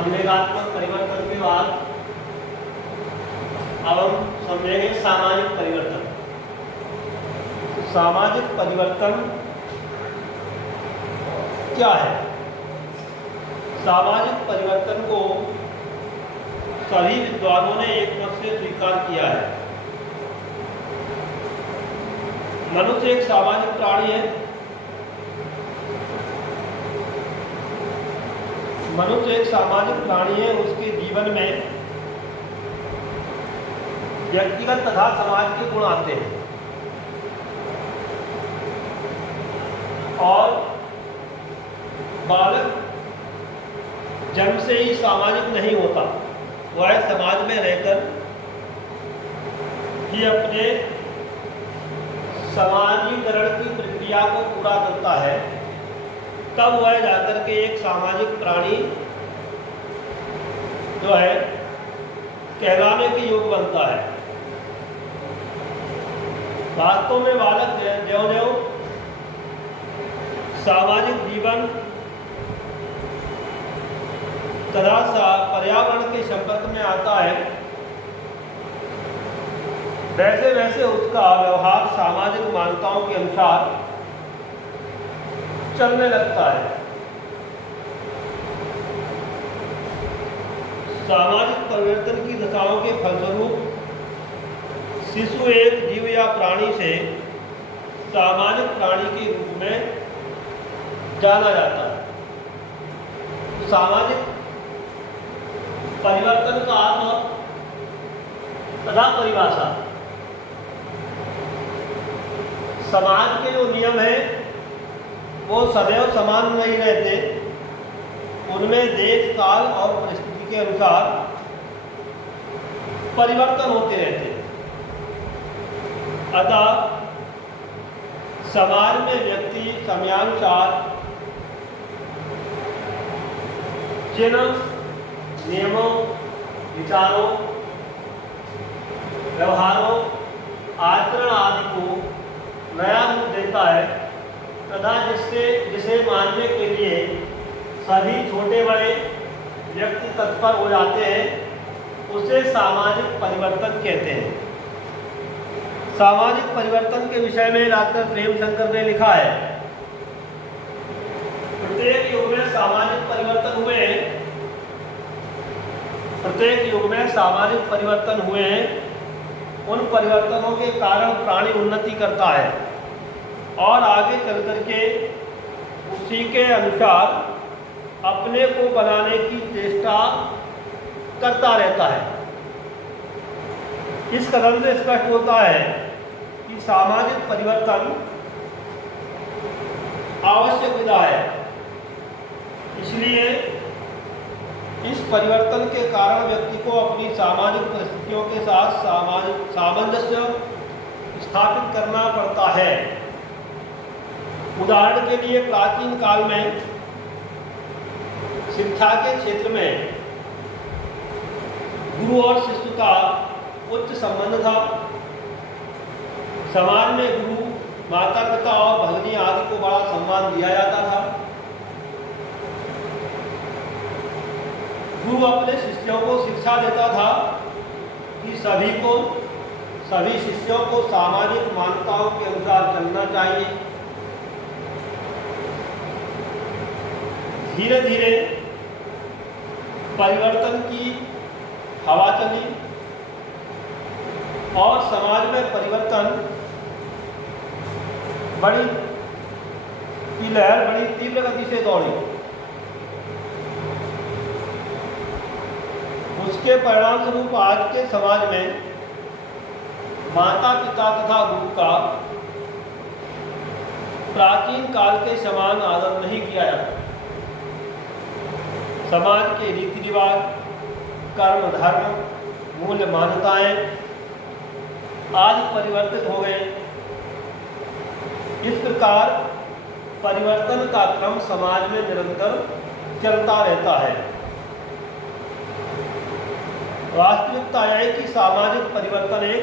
संवेगात्मक परिवर्तन के बाद अब हम समझेंगे सामाजिक परिवर्तन। सामाजिक परिवर्तन क्या है? सामाजिक परिवर्तन को सभी विद्वानों ने एक मत से स्वीकार किया है। मनुष्य एक सामाजिक प्राणी है। मनुष्य एक सामाजिक प्राणी है। उसके जीवन में व्यक्तिगत तथा समाज के गुण आते हैं और बालक जन्म से ही सामाजिक नहीं होता। वह समाज में रहकर ही अपने समाजीकरण की प्रक्रिया को पूरा करता है, तब वह जाकर के एक सामाजिक प्राणी जो है कहलाने के योग बनता है। वास्तव में बालक ज्यों-ज्यों सामाजिक जीवन तथा पर्यावरण के संपर्क में आता है, वैसे वैसे उसका व्यवहार सामाजिक मान्यताओं के अनुसार चलने लगता है। सामाजिक परिवर्तन की दशाओं के फलस्वरूप शिशु एक जीव या प्राणी से सामाजिक प्राणी के रूप में जाना जाता है। सामाजिक परिवर्तन का अर्थ तथा परिभाषा। समाज के जो नियम हैं वो सदैव समान नहीं रहते। उनमें देश, काल और परिस्थिति के अनुसार परिवर्तन होते रहते हैं। अतः समाज में व्यक्ति समयानुसार जिन नियमों, विचारों, व्यवहारों, आचरण आदि को नया रूप देता है तथा जिसे मानने के लिए सभी छोटे बड़े व्यक्ति तत्पर हो जाते हैं, उसे सामाजिक परिवर्तन कहते हैं। सामाजिक परिवर्तन के विषय में डॉक्टर प्रेमशंकर ने लिखा है, प्रत्येक युग में सामाजिक परिवर्तन हुए हैं। प्रत्येक युग में सामाजिक परिवर्तन हुए हैं। उन परिवर्तनों के कारण प्राणी उन्नति करता है और आगे चल करके उसी के अनुसार अपने को बनाने की चेष्टा करता रहता है। इस कदम से स्पष्ट होता है कि सामाजिक परिवर्तन आवश्यक विधा है। इसलिए इस परिवर्तन के कारण व्यक्ति को अपनी सामाजिक परिस्थितियों के साथ सामंजस्य स्थापित करना पड़ता है। उदाहरण के लिए प्राचीन काल में शिक्षा के क्षेत्र में गुरु और शिष्य का उच्च संबंध था। समाज में गुरु, माता पिता और भगिनी आदि को बड़ा सम्मान दिया जाता था। गुरु अपने शिष्यों को शिक्षा देता था कि सभी शिष्यों को सामाजिक मान्यताओं के अनुसार चलना चाहिए। धीरे धीरे परिवर्तन की हवा चली और समाज में परिवर्तन की लहर बड़ी तीव्र गति से दौड़ी। उसके परिणाम स्वरूप आज के समाज में माता पिता तथा गुरु का प्राचीन काल के समान आदर नहीं किया जाता। समाज के रीति रिवाज, कर्म, धर्म, मूल्य, मान्यताएं आदि परिवर्तित हो गए। इस प्रकार परिवर्तन का क्रम समाज में निरंतर चलता रहता है। वास्तविकता यह है कि सामाजिक परिवर्तन एक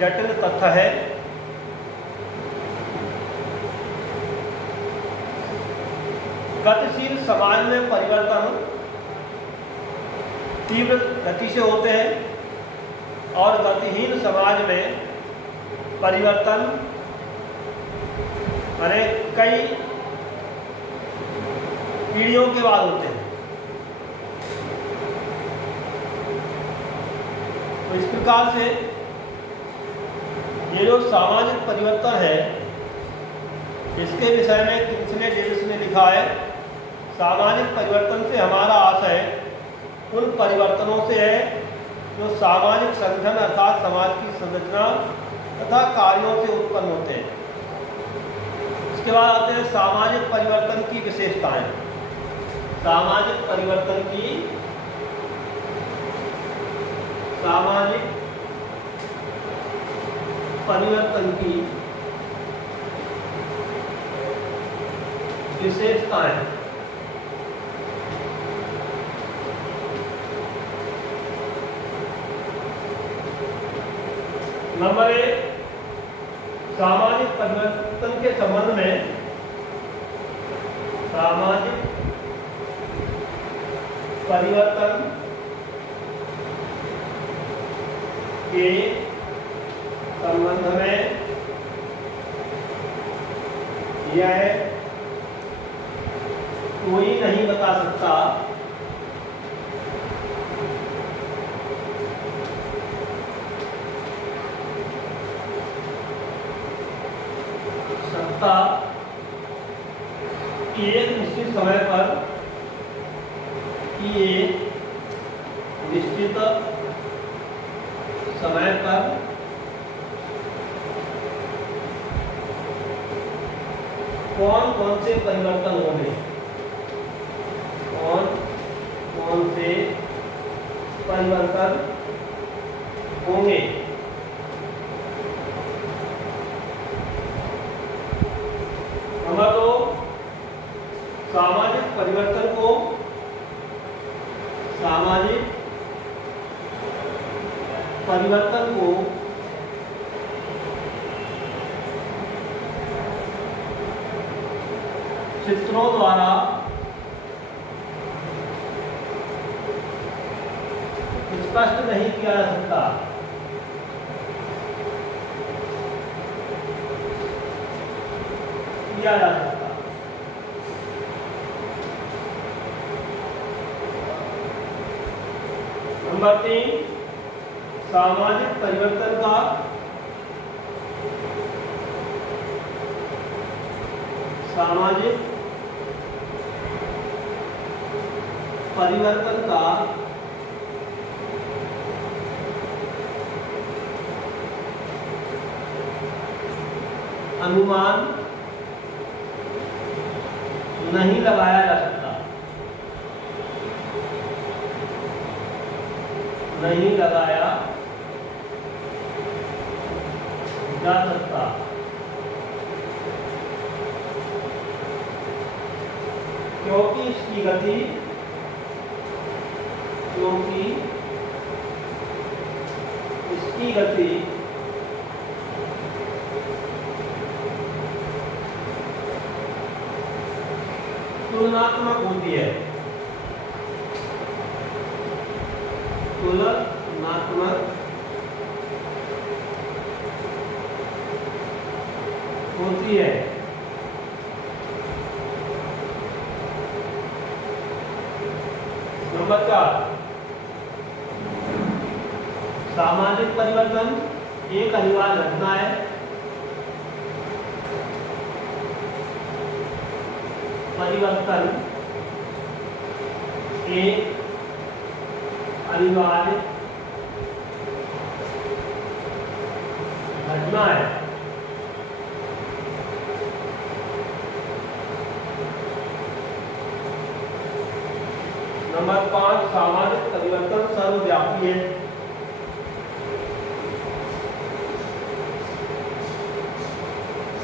जटिल तथ्य है। गतिशील समाज में परिवर्तन तीव्र गति से होते हैं, और गतिहीन समाज में परिवर्तन माने कई पीढ़ियों के बाद होते हैं। तो इस प्रकार से ये जो सामाजिक परिवर्तन है, इसके विषय में किन्सले डेविस ने लिखा है, सामाजिक परिवर्तन से हमारा आशय उन परिवर्तनों से है जो सामाजिक संगठन अर्थात समाज की संरचना तथा कार्यों से उत्पन्न होते हैं। इसके बाद आते हैं सामाजिक परिवर्तन की विशेषताएं। सामाजिक परिवर्तन की विशेषताएं। नंबर 1, सामाजिक परिवर्तन के संबंध में सामाजिक परिवर्तन के संबंध में यह कोई नहीं बता सकता कि एक निश्चित समय पर कौन कौन से परिवर्तन होंगे, कौन कौन से परिवर्तन होंगे। नंबर 2, सामाजिक परिवर्तन को चित्रों द्वारा स्पष्ट नहीं किया जा सकता। नंबर 3, सामाजिक परिवर्तन का अनुमान नहीं लगाया जा सकता, क्योंकि इसकी गति तुलनात्मक होती है, नंबर 4, सामाजिक परिवर्तन एक अनिवार्य घटना है। परिवर्तन एक अनिवार्य घटना है। नंबर 5, सामाजिक परिवर्तन सर्वव्यापी है।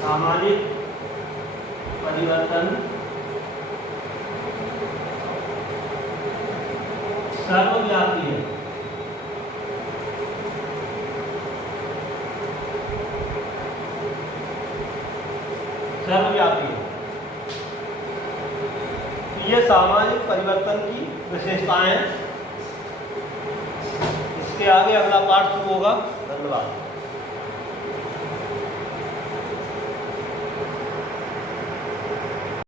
सामाजिक परिवर्तन सर्वव्यापी है। ये सामाजिक परिवर्तन की विशेषताएं हैं। इसके आगे अगला पाठ शुरू होगा। धन्यवाद।